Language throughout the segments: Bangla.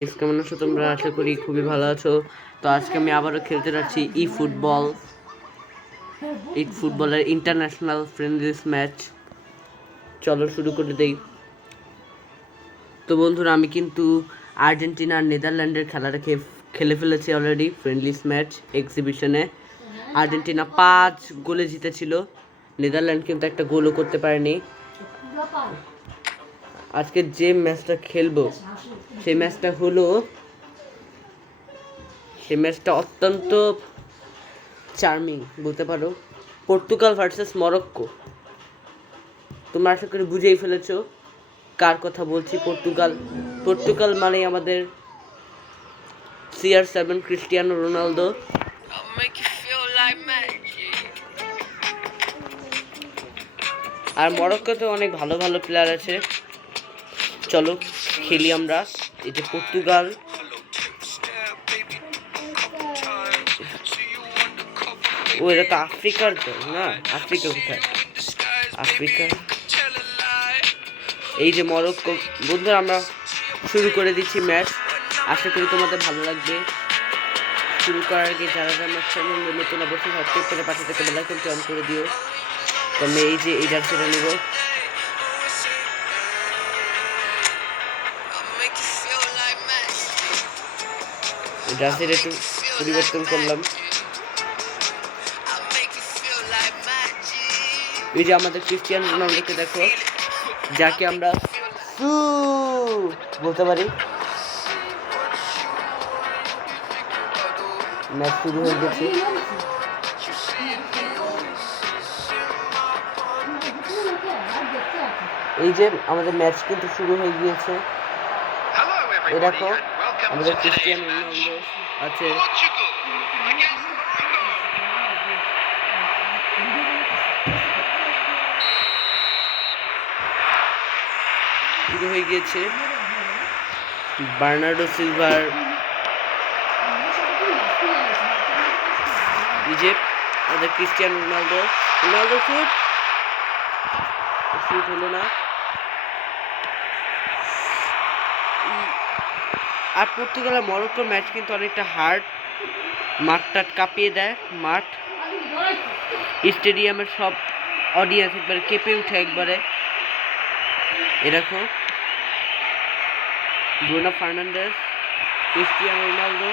কেমন আছো তোমরা? আশা করি খুবই ভালো আছো। তো আজকে আমি আবারও খেলতে যাচ্ছি ফুটবলের ইন্টারন্যাশনাল ফ্রেন্ডলিস ম্যাচ। চলো শুরু করে দেই। তো বন্ধুরা, আমি কিন্তু আর্জেন্টিনা আর নেদারল্যান্ডের খেলাটা খেলে ফেলেছি অলরেডি। ফ্রেন্ডলিস ম্যাচ এক্সিবিশনে আর্জেন্টিনা 5 গোলে জিতেছিল, নেদারল্যান্ড কিন্তু একটা গোলও করতে পারেনি। আজকে যে ম্যাচটা খেলবো সেই ম্যাচটা অত্যন্ত চার্মিং বলতে পারো। Portugal versus Morocco. তোমরা আশা করি বুঝেই ফেলেছো কার কথা বলছি। পর্তুগাল মানেই আমাদের CR7 ক্রিস্টিয়ানো রোনালদো। আর মরক্কোতে অনেক ভালো ভালো প্লেয়ার আছে। চলো খেলি আমরা। এই যে পর্তুগাল, ও এটা তো আফ্রিকার দল না? আফ্রিকা কোথায়? আফ্রিকা। এই যে মরক্কো। বন্ধুরা, আমরা শুরু করে দিচ্ছি ম্যাচ। আশা করি তোমাদের ভালো লাগবে। শুরু করার আগে যারা আমার চ্যানেল নতুন অবশ্যই সাবস্ক্রাইব করে পাশে থেকে বেল আইকনটি অন করে দিও। তো আমি এই যে এই জার্সিটা নিব। জার্সিটা একটু পরিবর্তন করলাম। এই যে আমাদের ক্রিস্টিয়ানো রোনালদোকে দেখো, যাকে আমরা বলতে পারি। ম্যাচ শুরু হয়ে গেছে। এই যে আমাদের ম্যাচ কিন্তু শুরু হয়ে গিয়েছে। এই দেখো আমাদের ক্রিস্টিয়ানো রোনালদো আছে। শুরু হয়ে গিয়েছে। বার্নার্ডো সিলভার, ইজিপ্ট, আমাদের ক্রিস্টিয়ানো রোনালদো শুট হলো না। আর পর্তুগালের মরক্কোর ম্যাচ কিন্তু অনেকটা হার্ড। মাঠটা কাঁপিয়ে দেয়। মাঠ, স্টেডিয়ামের সব অডিয়েন্স একবারে কেঁপে উঠে একবারে। এরকম ব্রুনো ফার্নান্ডেস, ক্রিস্টিয়ানো রোনালদো।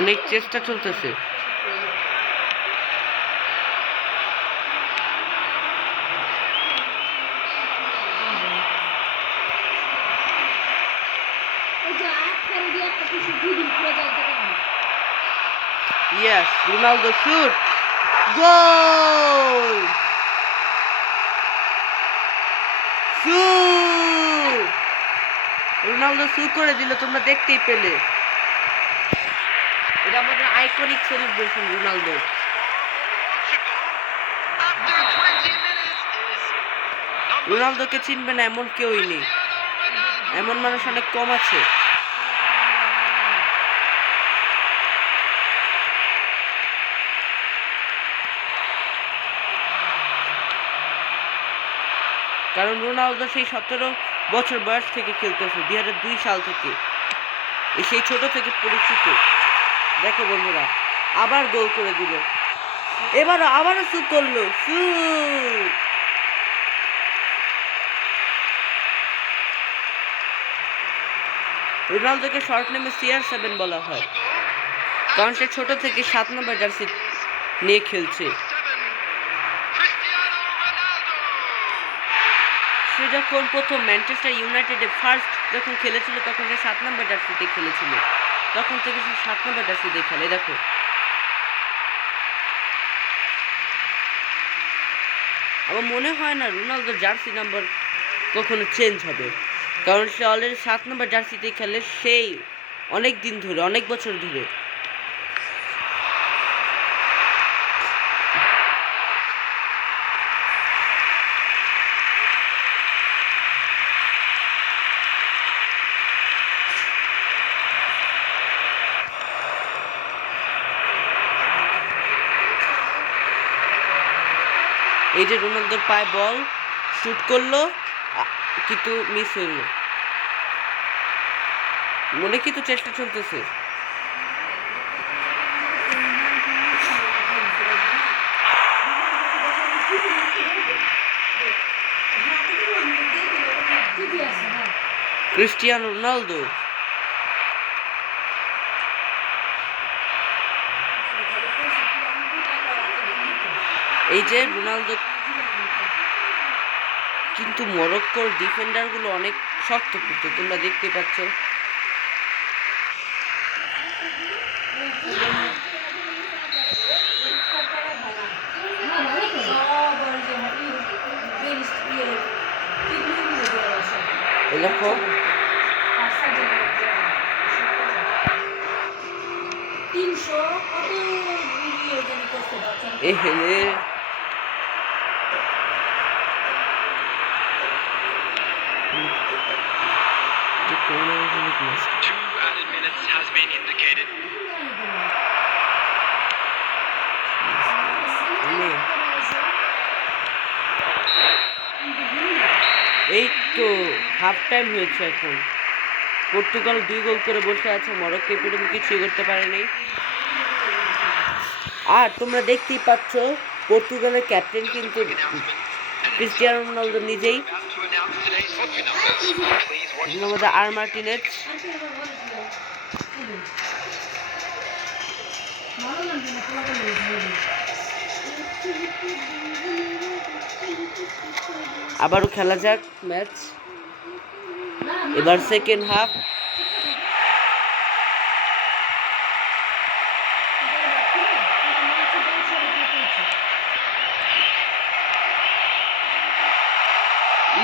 অনেক চেষ্টা চলতেছে। Yes, Ronaldo shoot. Goal! Shoot! Ronaldo shoot করে দিল, তোমরা দেখতেই পেলে। এটা আমাদের আইকনিক সেলিব্রেশন রোনালদো। রোনালদোকে চিনবে না এমন কেউই নেই, এমন মানুষ অনেক কম আছে। কারণ রোনালদো সেই 17 বছর বয়স থেকে খেলতেছে, 2002 সাল থেকে। সেই ছোট থেকে পরিচিত। দেখো বন্ধুরা, আবার গোল করে দিল। আবারও শুট করলো। রোনালদোকে শর্ট নেমে CR7 বলা হয়, কারণ সে ছোট থেকে 7 নম্বর জার্সি নিয়ে খেলছে। সে যখন প্রথম ম্যানচেস্টার ইউনাইটেডে ফার্স্ট যখন খেলেছিল, তখন সে 7 নম্বর জার্সিতে খেলেছিল। তখন থেকে সে 7 নম্বর জার্সিতে খেলে। দেখো, আমার মনে হয় না রোনালদোর জার্সি নাম্বার কখনো চেঞ্জ হবে, কারণ সে অলরেডি 7 নম্বর জার্সিতে খেলে। সেই অনেক দিন ধরে, অনেক বছর ধরে। এই যে রোনালদোর পায়ে বল শুট করলো, কিন্তু মিস হইল। মনে কিন্তু চেষ্টা চলতেছে। ক্রিস্টিয়ানো রোনালদো এই যে রোনালদো, কিন্তু মরক্কোর ডিফেন্ডার গুলো অনেক শক্ত করতো, তোমরা দেখতে পাচ্ছ। দেখো এ হেলে এই তো হাফ টাইম হয়েছে এখন। পর্তুগাল 2 গোল করে বসে আছে, মরক্কো পর্যন্ত কিছুই করতে পারেনি। আর তোমরা দেখতেই পাচ্ছ পর্তুগালের ক্যাপ্টেন কিন্তু ক্রিস্টিয়ানো রোনালদো নিজেই। আর মার্টিনেজ আবারও খেলা যাক ম্যাচ। এবার সেকেন্ড হাফ।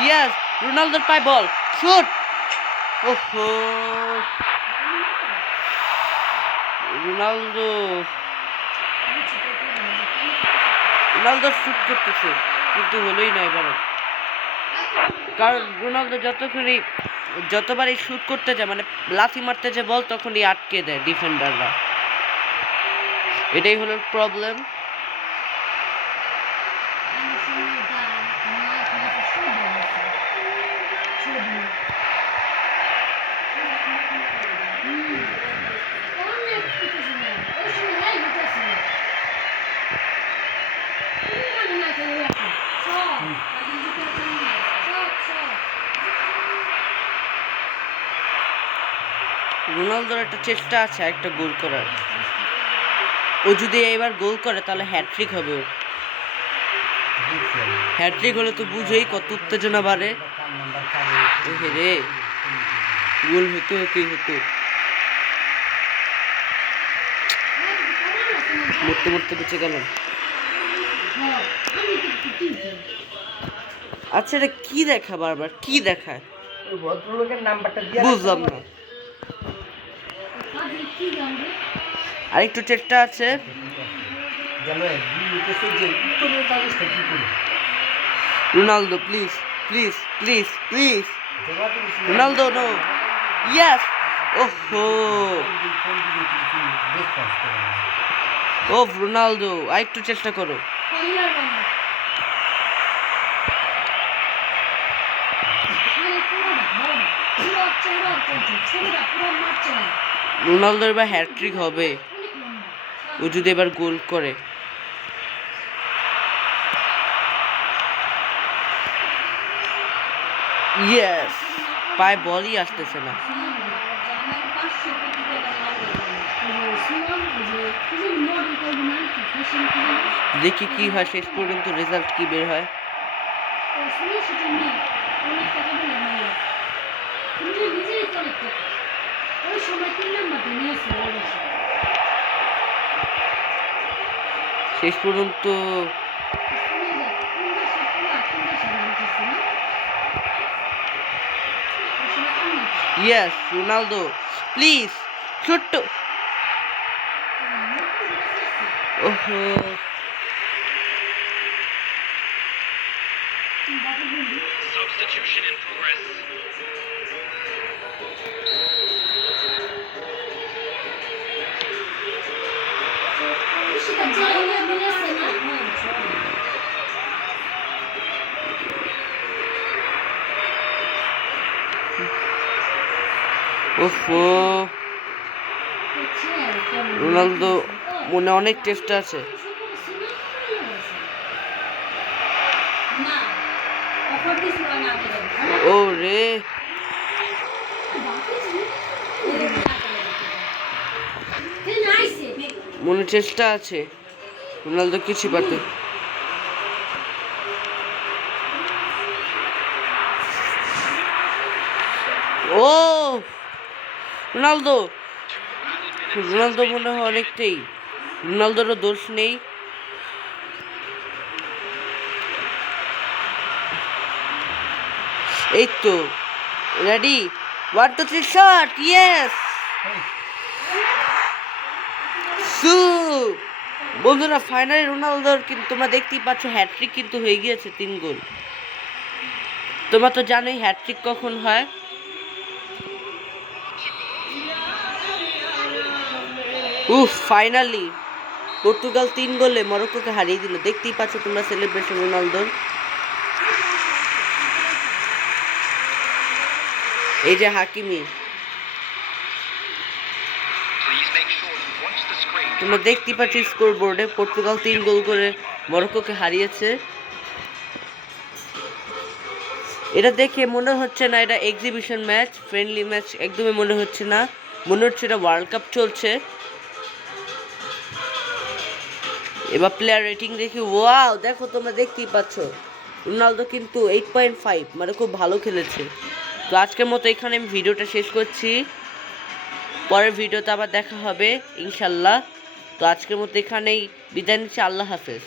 ইয়েস, রোনালদোর পায় বল, শুট। ওহো, রোনালদো শুট করতেছে কিন্তু হলোই না এবারও। কারণ রোনালদো যতবারই শুট করতে যায়, মানে লাথি মারতে যায় বল, তখনই আটকে দেয় ডিফেন্ডাররা। এটাই হলো প্রবলেম। রোনালদোর একটা চেষ্টা আছে একটা গোল করার। ও যদি এবার গোল করে তাহলে হ্যাট্রিক হবে ওর। হ্যাট্রিক হলে তো বুঝেই কত উত্তেজনা বাড়ে। রে গোল হতেই হতো। মরতে মরতে বেঁচে গেল। আচ্ছা, এটা কি দেখা বারবার, কি দেখায় বুঝলাম না। আরেকটু চেষ্টা আছে। Ronaldo please please please please, Ronaldo no, yes. ওহো, ও রোনালদো আরেকটু চেষ্টা করো। রোনালদোর এবার হ্যাট্রিক হবে ও যদি এবার গোল করে। ইয়েস, পায়ে বলই আসতেছে না। দেখি কি হয় শেষ পর্যন্ত, রেজাল্ট কি বের হয়। শেষ পর্যন্ত ইয়েস, রোনালদো প্লিজ ছোট্ট ওহো Substitution in progress. ওহো রোনালদো মনে অনেক টেস্ট আছে ও রে মনে চেষ্টা আছে রোনালদো কিছু পারতে ও রোনালদো রোনালদো মনে হয় অনেকটাই রোনালদোরও দোষ নেই এই তো রেডি 1 2 3 শট ইয়েস বন্ধুরা ফাইনালি রোনালদোর কিন্তু তোমরা দেখতেই পাচ্ছ হ্যাট্রিক কিন্তু হয়ে গিয়েছে 3 গোল তোমরা তো জানোই হ্যাট্রিক কখন হয় ফাইনালি পর্তুগাল 3 গোলে মরক্কোকে হারিয়ে দিল দেখতেই পাচ্ছ তোমরা সেলিব্রেশন রোনালদোর এই যে হাকিমি তোমরা দেখতেই পাচ্ছ স্কোর বোর্ডে পর্তুগাল 3 গোল করে মরক্কোকে হারিয়েছে এটা দেখে মনে হচ্ছে না এটা এক্সিবিশন ম্যাচ ফ্রেন্ডলি ম্যাচ একদমই মনে হচ্ছে না মনে হচ্ছে এটা ওয়ার্ল্ড কাপ চলছে এবার প্লেয়ার রেটিং দেখি ওয়াও দেখো তোমরা দেখতেই পাচ্ছ রোনালদো কিন্তু 8.5 মানে খুব ভালো খেলেছে তো আজকের মতো এখানে আমি ভিডিওটা শেষ করছি পরের ভিডিওতে আবার দেখা হবে ইনশাল্লাহ তো আজকের মতো এখানেই বিদায় নিচ্ছি আল্লাহ হাফেজ